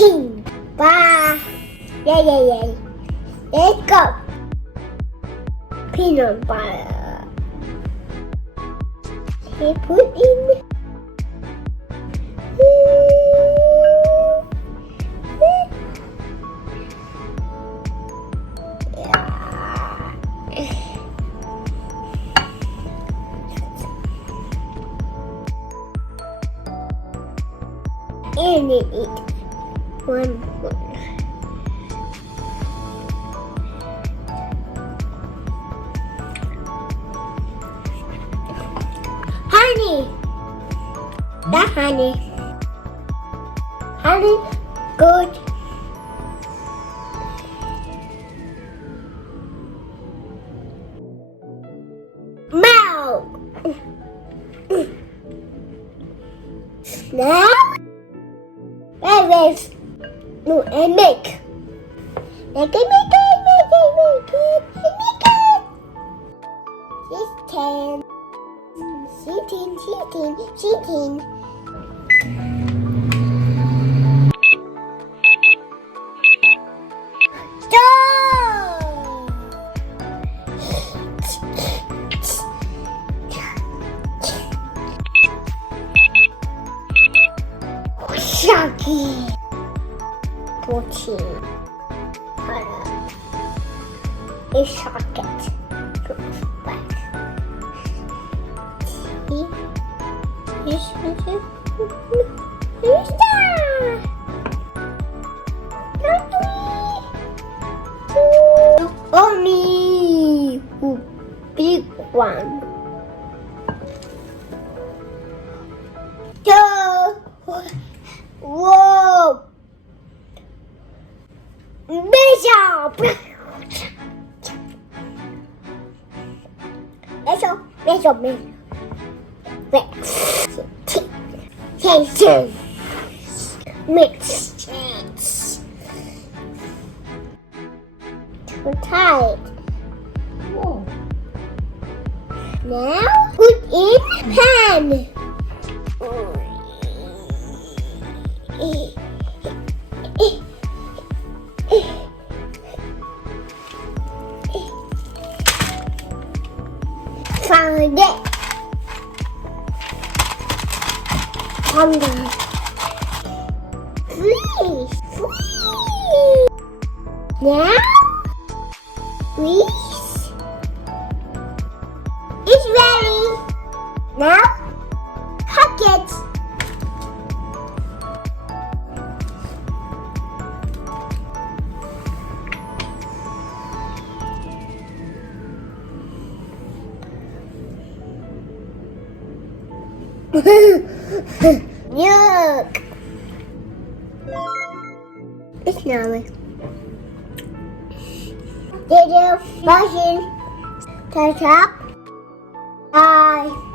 King. Bye. Yeah. Let's go. Peanut butter. He put in. And eat one. Honey. That honey. Honey, good. Milk. Now. Let's no and make it. Sitting. Shaggy. Protein. A socket. Back. Only big one. Whoa! Measure! Measure. Mix. Too tight. Now put in pan. Found it. Freeze. Now, freeze. It's ready. Now, cook it. Yuck! It's yummy. Did you wash it? Touch up? Bye.